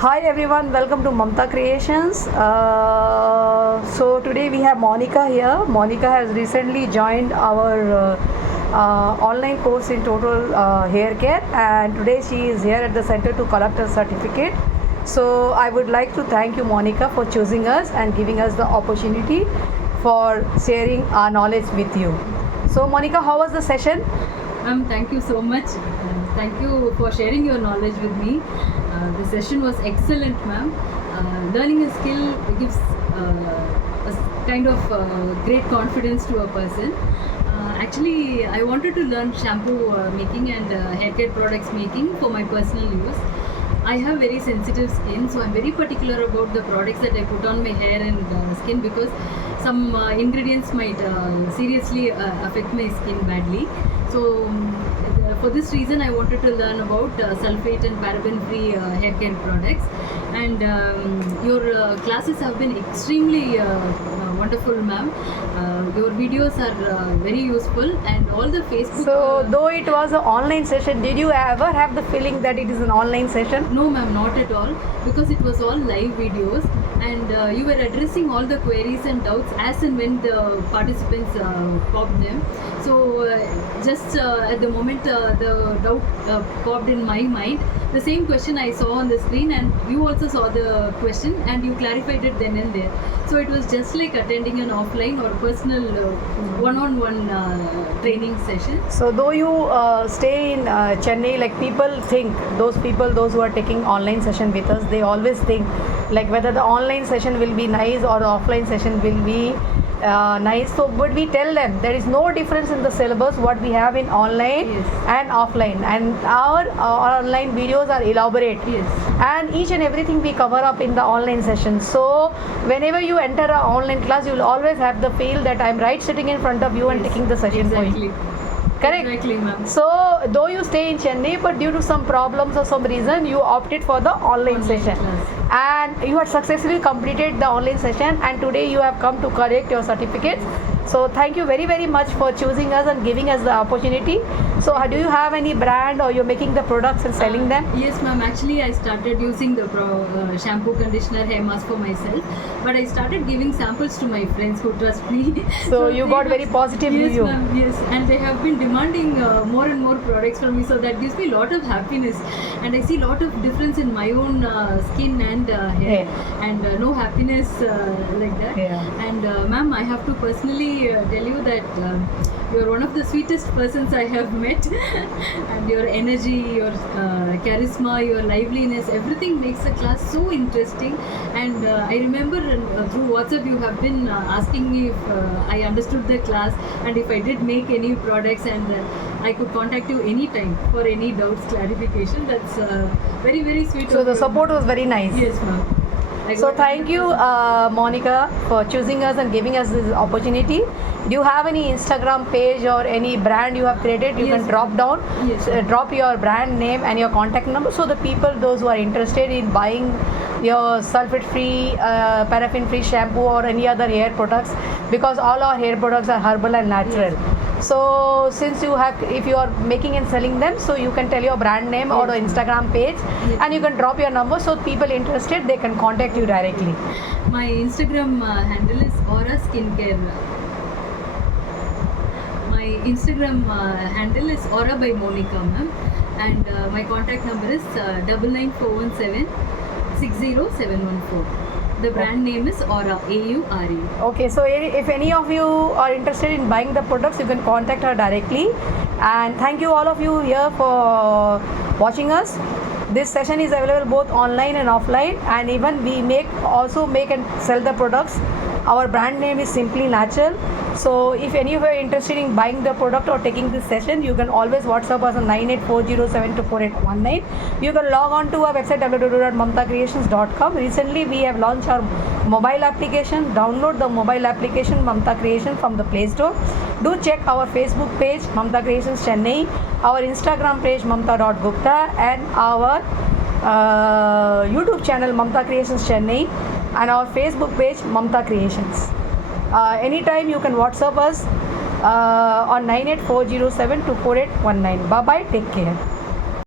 Hi everyone, welcome to Mamta Creations. So today we have Monica here. Monica has recently joined our online course in total hair care, and today she is here at the center to collect her certificate. So I would like to thank you, Monica, for choosing us and giving us the opportunity for sharing our knowledge with you. So Monica, how was the session? Thank you so much. Thank you for sharing your knowledge with me. The session was excellent, ma'am. Learning a skill gives a kind of great confidence to a person. Actually, I wanted to learn shampoo making and hair care products making for my personal use. I have very sensitive skin, so I'm very particular about the products that I put on my hair and skin because some ingredients might seriously affect my skin badly. So for this reason, I wanted to learn about sulfate and paraben-free hair care products. And your classes have been extremely wonderful, ma'am. Your videos are very useful, and all the Facebook. So though it was an online session, did you ever have the feeling that it is an online session? No, ma'am, not at all, because it was all live videos, and you were addressing all the queries and doubts as and when the participants popped them. So just at the moment the doubt popped in my mind, the same question I saw on the screen, and you also saw the question and you clarified it then and there. So it was just like attending an offline or personal one-on-one training session. So though you stay in Chennai, like people think, those who are taking online session with us, they always think like whether the online session will be nice or the offline session will be nice. So but we tell them there is no difference in the syllabus what we have in online and offline, and our online videos are elaborate, and each and everything we cover up in the online session. So whenever you enter an online class, you will always have the feel that I'm right sitting in front of you and taking the session for you. Correct? Exactly, ma'am. So though you stay in Chennai, but due to some problems or some reason, you opted for the online session class. and you had successfully completed the online session, and today you have come to correct your certificates. So thank you very, very much for choosing us and giving us the opportunity. So do you have any brand, or you're making the products and selling them? Yes, ma'am. Actually, I started using the shampoo, conditioner, hair mask for myself, but I started giving samples to my friends who trust me. So you got very positive review. Yes, ma'am. Yes, and they have been demanding more and more products from me, so that gives me a lot of happiness, and I see a lot of difference in my own skin and hair, and no happiness like that. And ma'am, I have to personally tell you that you're one of the sweetest persons I have met, and your energy, your charisma, your liveliness, everything makes the class so interesting. And I remember through WhatsApp you have been asking me if I understood the class and if I did make any products, and I could contact you anytime for any doubts, clarification. That's very, very sweet. So the support was very nice. Yes, ma'am. So thank you, Monica, for choosing us and giving us this opportunity. Do you have any Instagram page or any brand you have created? You can drop down, drop your brand name and your contact number, so the people, those who are interested in buying your sulfate-free, paraffin-free shampoo or any other hair products, because all our hair products are herbal and natural. So since you have, if you are making and selling them, so you can tell your brand name or the Instagram page, and you can drop your number, so people interested, they can contact you directly. My Instagram handle is Aura Skincare. My Instagram handle is Aura by Monica, ma'am, and my contact number is 99417 60714. The brand name is Aura, AURE. Okay, so if any of you are interested in buying the products, you can contact her directly. And thank you all of you here for watching us. This session is available both online and offline, and even we also make and sell the products. Our brand name is Simply Natural. So if any of you are interested in buying the product or taking this session, you can always WhatsApp us on 9840724819. You can log on to our website www.mamtacreations.com. Recently we have launched our mobile application. Download the mobile application Mamta Creation from the Play Store. Do check our Facebook page Mamta Creations Chennai, our Instagram page mamta.gupta, and our YouTube channel Mamta Creations Chennai, and our Facebook page Mamta Creations. Anytime you can WhatsApp us on 98407244819. Bye bye, take care.